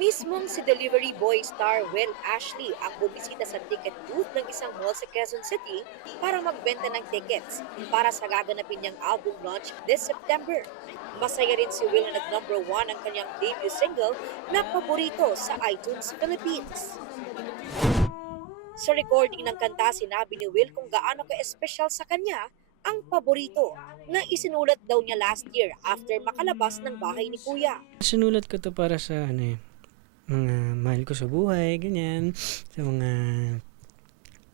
Mismong si delivery boy star Will Ashley ang bumisita sa ticket booth ng isang mall sa Quezon City para magbenta ng tickets para sa gaganapin niyang album launch this September. Masaya rin si Will na nag-number 1 ang kanyang debut single na paborito sa iTunes Philippines. Sa recording ng kanta, sinabi ni Will kung gaano ka-espesyal sa kanya ang paborito na isinulat daw niya last year after makalabas ng bahay ni Kuya. Sinulat ko to para sa mga mahal ko sa buhay, ganyan. Sa mga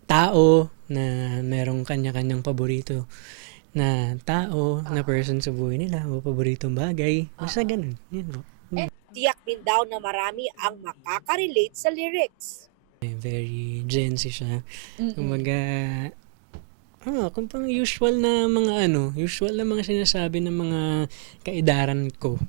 tao na merong kanya-kanyang paborito na tao, na person sa buhay nila, o paboritong bagay. Basta ganun. Yun po. Tiyak din daw na marami ang makaka-relate sa lyrics. Very Gen Z siya. Kumbaga, kung pang usual na mga sinasabi ng mga kaedaran ko.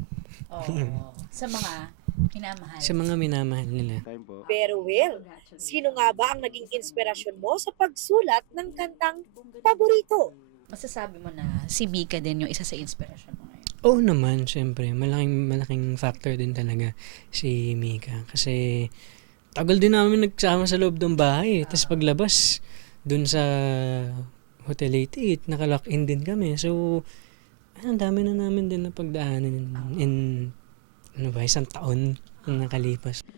Sa mga minamahal. Sa mga minamahal nila. Pero Will, sino nga ba ang naging inspirasyon mo sa pagsulat ng kantang paborito? Masasabi mo na si Mika din yung isa sa inspirasyon mo ngayon. Oo naman, syempre. Malaking factor din talaga si Mika. Kasi tagal din namin nagsama sa loob ng bahay. Tapos paglabas, dun sa Hotel 88, nakalock-in din kami. So, ang dami na namin din na pagdaanan in isang taon na nakalipas.